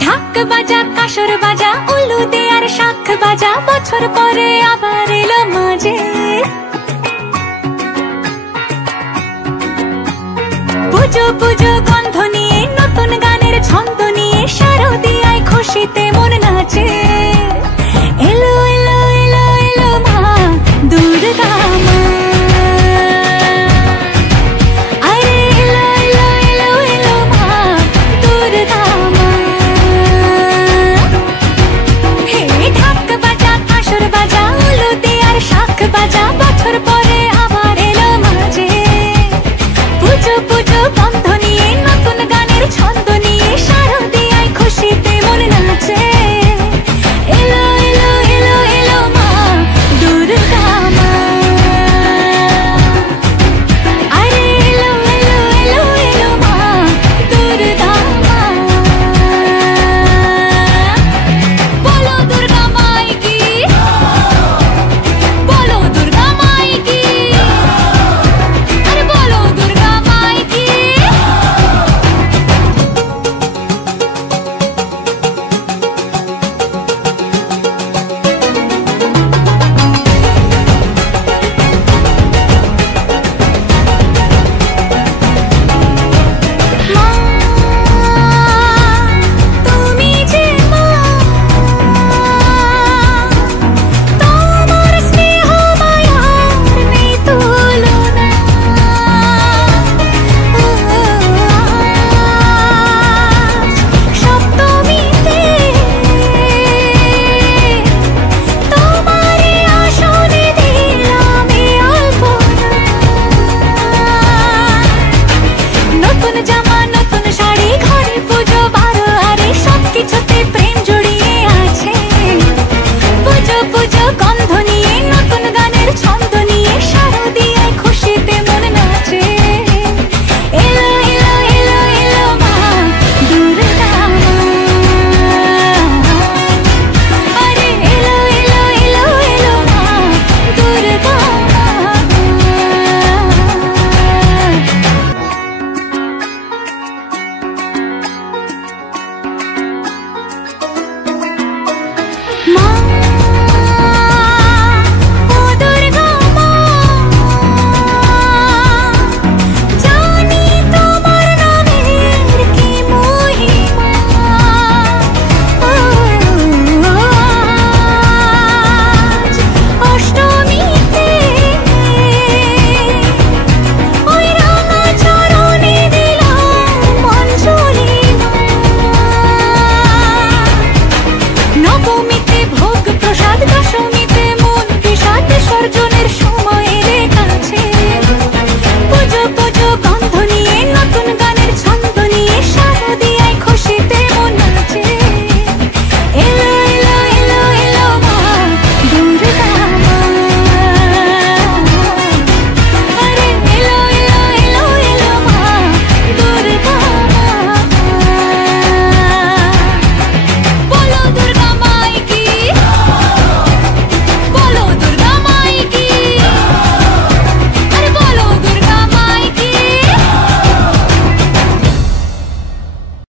ঢাক বাজা কাসর বাজা উলু দে আর শাখ বাজা বছর পরে আবার এলো মাঝে পুজো পুজো গন্ধ নিয়ে নতুন গানের ছন্দ নিয়ে শারদিয়ায় খুশিতে মন নাচে এলো এলো এলো এলো মা দুর্গা মা বাজা বছর পরে আবার এলো মাঝে পুজো পুজো বন্ধ নিয়ে নতুন গানের ছন্দ নিয়ে শারদিয়ায় খুশিতে মন নাচে এলো এলো এলো এলো মা দুর্গা মা আরে এলো এলো এলো এলো মা দুর্গা মা বলো দুর্গা মাই কি জামা